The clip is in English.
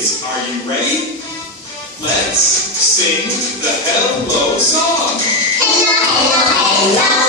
is, are you ready? Let's sing the hello song. Hello, hello, hello,